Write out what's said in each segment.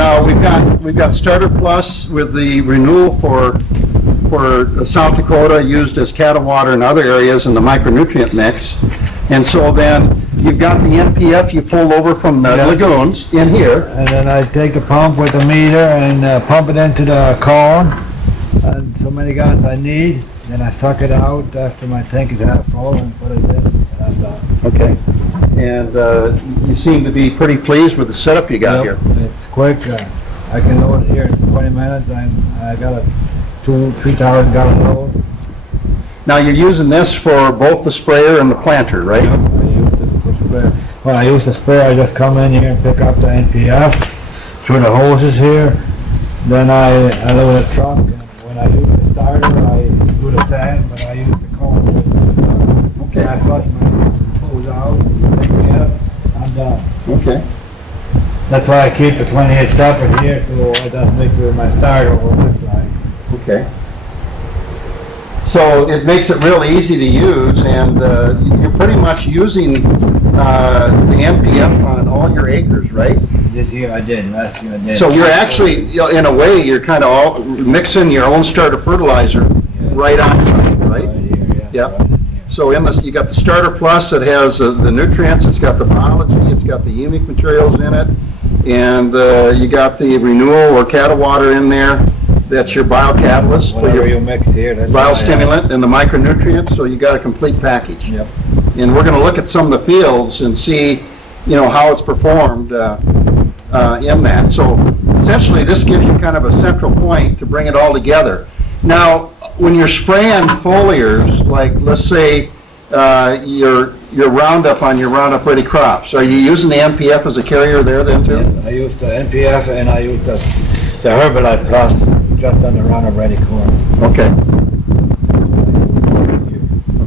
now we've got Starter Plus with the renewal for South Dakota used as cattle water in other areas in the micronutrient mix. And so then you've got the NPF you pulled over from the lagoons in here. And then I take the pump with the meter and pump it into the corn, and so many gallons I need. Then I suck it out after my tank is half full and put it in, and I'm done. Okay. And you seem to be pretty pleased with the setup you got here. It's quick. I can load it here in 20 minutes. I got a 3,000 gallon load. Now you're using this for both the sprayer and the planter, right? Yep, I used it for sprayer. When I use the sprayer, I just come in here and pick up the NPF through the hoses here. Then I load the truck, and when I use the starter, I do the same, but I use the corn. Okay. I flush my hose out, pick me up, I'm done. Okay. That's why I keep the 28 separate here, so I don't mix it with my starter over this side. Okay. So it makes it real easy to use, and you're pretty much using the NPF on all your acres, right? This year I did, last year I did. So you're actually, in a way, you're kind of all mixing your own starter fertilizer right on site, right? Right here, Yeah. Right in here. So in this, you got the Starter Plus that has the nutrients, it's got the biology, it's got the humic materials in it, and you got the renewal or cattle water in there. That's your biocatalyst for Whatever your you mix here, that's what I have. biostimulant and the micronutrients, so you got a complete package. Yep. And we're going to look at some of the fields and see, how it's performed in that. So essentially, this gives you kind of a central point to bring it all together. Now, when you're spraying foliars, like let's say your Roundup on your Roundup Ready crops, are you using the NPF as a carrier there then too? Yeah, I use the NPF and I use the Herbalite Plus just on the Roundup Ready corn. Okay.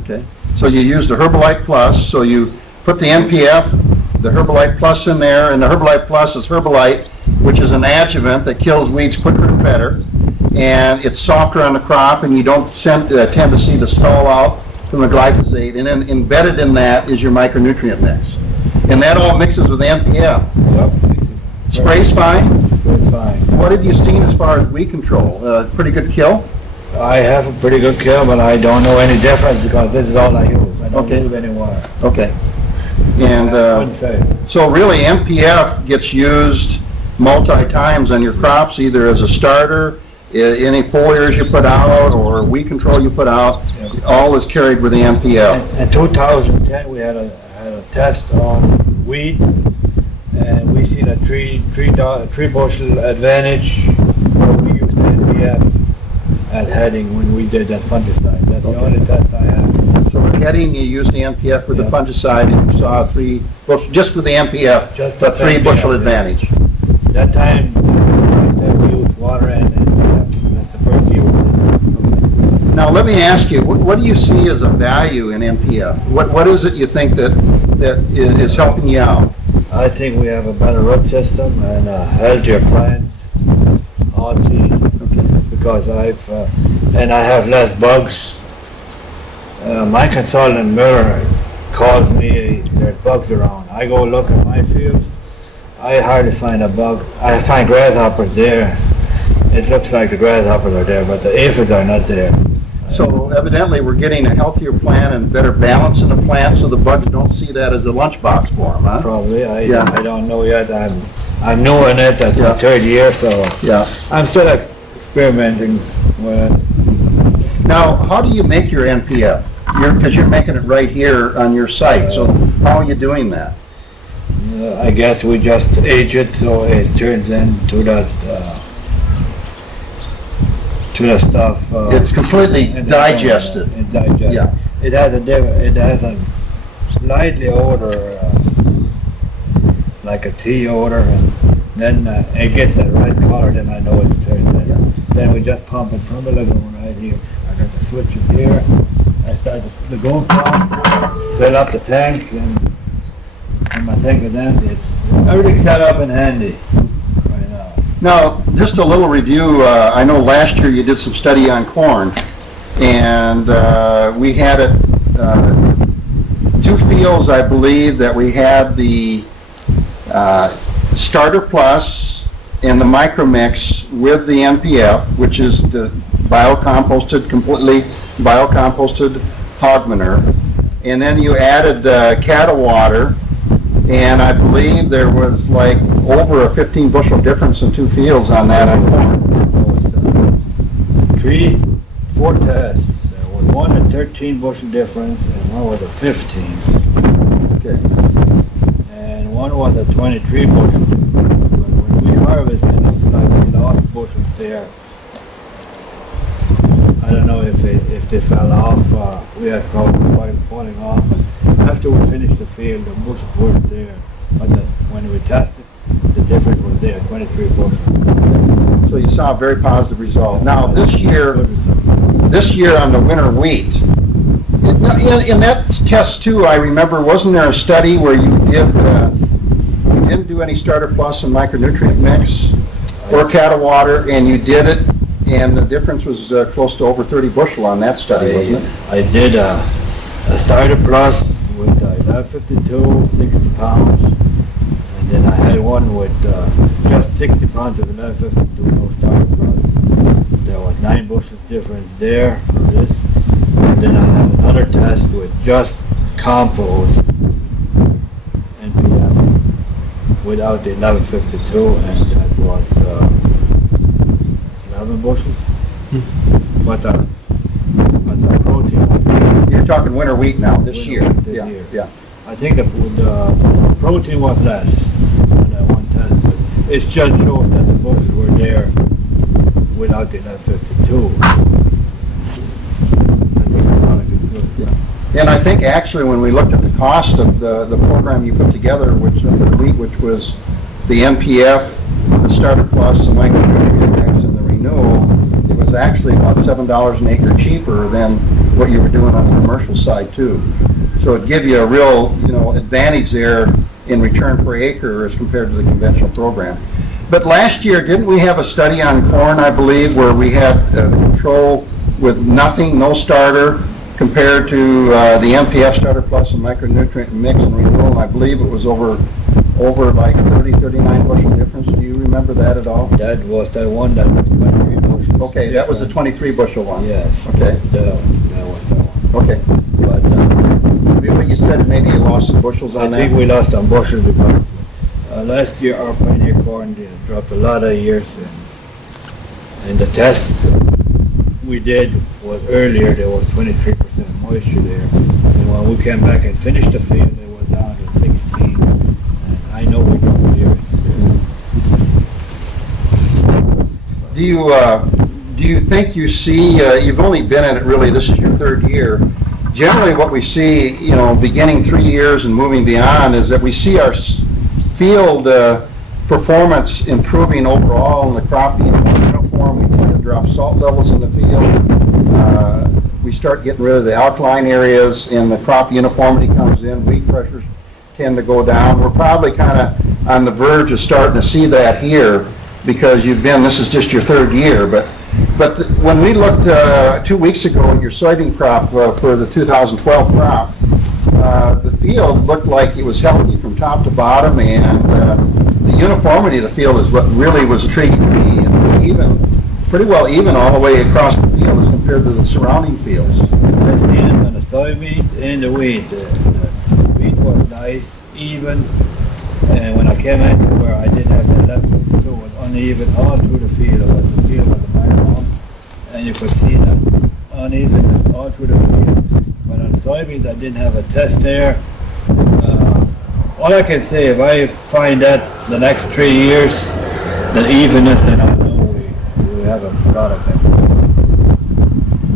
Okay. So you use the Herbalite Plus, so you put the NPF, the Herbalite Plus in there, and the Herbalite Plus is Herbalite, which is an adjuvant that kills weeds quicker and better, and it's softer on the crop, and you don't tend to see the stall out from the glyphosate, and then embedded in that is your micronutrient mix. And that all mixes with NPF. Yep. Sprays fine? It's fine. What have you seen as far as weed control? Pretty good kill? I have a pretty good kill, but I don't know any difference because this is all I use. I don't Okay. use any water. Okay. And I wouldn't say. so really NPF gets used multi-times on your crops, either as a starter, any foliars you put out, or weed control you put out, all is carried with the NPF. In 2010, we had a test on weed, and we seen a three bushel advantage where we used the NPF at heading when we did that fungicide. That's the only test I have. So at heading, you used the NPF with the fungicide, and you saw 3 bushel, just with the NPF, Just the the 3 bushel NPF, advantage. That time we used water and NPF. That's the first year. Now, let me ask you, what do you see as a value in NPF? What is it you think that is helping you out? I think we have a better root system and a healthier plant, because I have less bugs. My consultant Miller calls me, there's bugs around. I go look at my fields, I hardly find a bug. I find grasshoppers there. It looks like the grasshoppers are there, but the aphids are not there. So evidently, we're getting a healthier plant and better balance in the plant, so the bugs don't see that as a lunchbox for them, huh? Probably. I Yeah. don't know yet. I'm new in it. That's my third year, so Yeah. I'm still experimenting with it. Now, how do you make your NPF? Because you're making it right here on your site, so how are you doing that? I guess we just age it so it turns into that to the stuff. It's completely digested. It's digested. Yeah. It has a slightly odor, like a tea odor, and then it gets that right color. Then I know it's turned in. Yeah. Then we just pump it from the lagoon right here. I got the switches here. I start the lagoon pump, fill up the tank, and my tank is empty. It's everything's set up and handy right now. Now, just a little review. I know last year you did some study on corn, and we had it 2 fields, I believe, that we had the Starter Plus and the micro mix with the NPF, which is the completely biocomposted hog manure. And then you added cattle water, and I believe there was like over a 15 bushel difference in 2 fields on that on corn. Four tests. There was one at 13 bushel difference, and one was a 15. Okay. And one was a 23 bushel difference. But when we harvested, it's like we lost bushels there. I don't know if they fell off. We had problems falling off, but after we finished the field, the bushels weren't there. But when we tested, the difference was there, 23 bushels. So you saw a very positive result. Now this year on the winter wheat, in that test too, I remember, wasn't there a study where you didn't do any starter plus and micronutrient mix or cattle water, and you did it, and the difference was close to over 30 bushel on that study, wasn't it? I did a starter plus with 1152, 60 pounds, and then I had one with just 60 pounds of 1152, no starter plus. There was 9 bushels difference there for this. And then I have another test with just compost NPF without the 1152, and that was 11 bushels. But the protein. You're talking winter wheat now, this year. This year. Yeah. I think the protein was less on that one test, but it just shows that the bushels were there without the 1152. And I think actually when we looked at the cost of the program you put together, which for the wheat, which was the NPF, the Starter Plus, the micronutrient mix, and the renewal, it was actually about $7 an acre cheaper than what you were doing on the commercial side too. So it gave you a real, advantage there in return per acre as compared to the conventional program. But last year, didn't we have a study on corn, I believe, where we had the control with nothing, no starter, compared to the NPF Starter Plus and micronutrient mix and renewal, and I believe it was over like 39 bushel difference. Do you remember that at all? That was the one that was 23 bushels. Okay, that was the 23 bushel one. Yes. Okay. That was that one. Okay. But you said maybe you lost some bushels on that? I think we lost some bushels because last year our pioneer corn dropped a lot of years, and the test we did was earlier. There was 23% moisture there, and when we came back and finished the field, it was down to 16. And I know we don't hear it. Do you think you see? You've only been at it really. This is your 3rd year. Generally, what we see, beginning 3 years and moving beyond, is that we see our field performance improving overall in the crop being more uniform. We tend to drop salt levels in the field. We start getting rid of the alkaline areas, and the crop uniformity comes in. Weed pressures tend to go down. We're probably kind of on the verge of starting to see that here because this is just your 3rd year. But when we looked 2 weeks ago at your soybean crop for the 2012 crop, the field looked like it was healthy from top to bottom, and the uniformity of the field is what really was intriguing to me, and pretty well even all the way across the field as compared to the surrounding fields. I seen it on the soybeans and the wheat. The wheat was nice, even, and when I came in where I didn't have that 1152, it was uneven all through the field. The field was a mile long, and you could see that uneven all through the field. But on soybeans, I didn't have a test there. All I can say, if I find that the next 3 years, the evenness, then I know we have a product.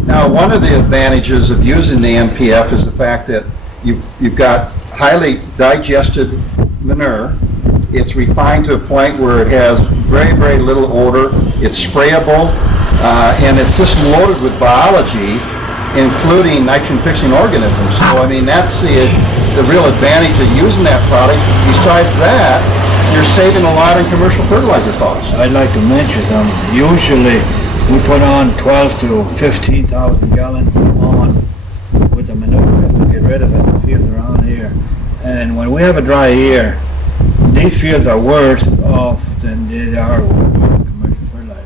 Now, one of the advantages of using the NPF is the fact that you've got highly digested manure. It's refined to a point where it has very, very little odor. It's sprayable, and it's just loaded with biology, including nitrogen-fixing organisms. So, I mean, that's the real advantage of using that product. Besides that, you're saving a lot in commercial fertilizer costs. I'd like to mention something. Usually, we put on 12 to 15,000 gallons on with the manure to get rid of it, the fields around here. And when we have a dry year, these fields are worse off than They are commercial fertilizer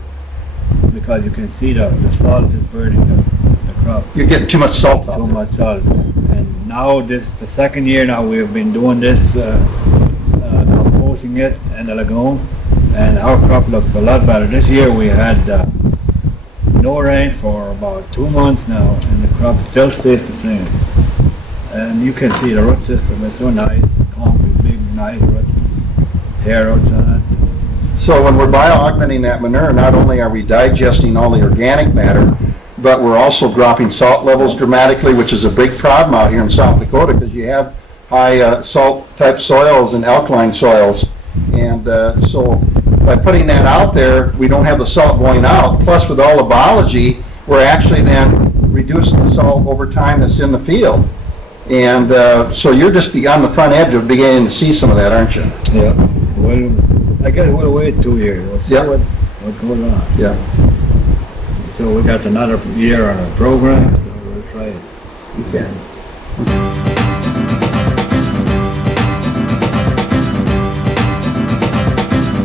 because you can see the salt is burning the crop. You're getting too much salt out Too there. much salt. And now the second year now we have been doing this, composting it in the lagoon, and our crop looks a lot better. This year we had no rain for about 2 months now, and the crop still stays the same. And you can see the root system is so nice, concrete, big, nice root, hair roots on it. So when we're bio-augmenting that manure, not only are we digesting all the organic matter, but we're also dropping salt levels dramatically, which is a big problem out here in South Dakota because you have high salt type soils and alkaline soils. And so by putting that out there, we don't have the salt going out. Plus with all the biology, we're actually then reducing the salt over time that's in the field. And so you're just on the front edge of beginning to see some of that, aren't you? Yeah. Well, I guess we'll wait 2 years. We'll see Yeah. what goes on. Yeah. So we got another year on our program, so we'll try it. Okay.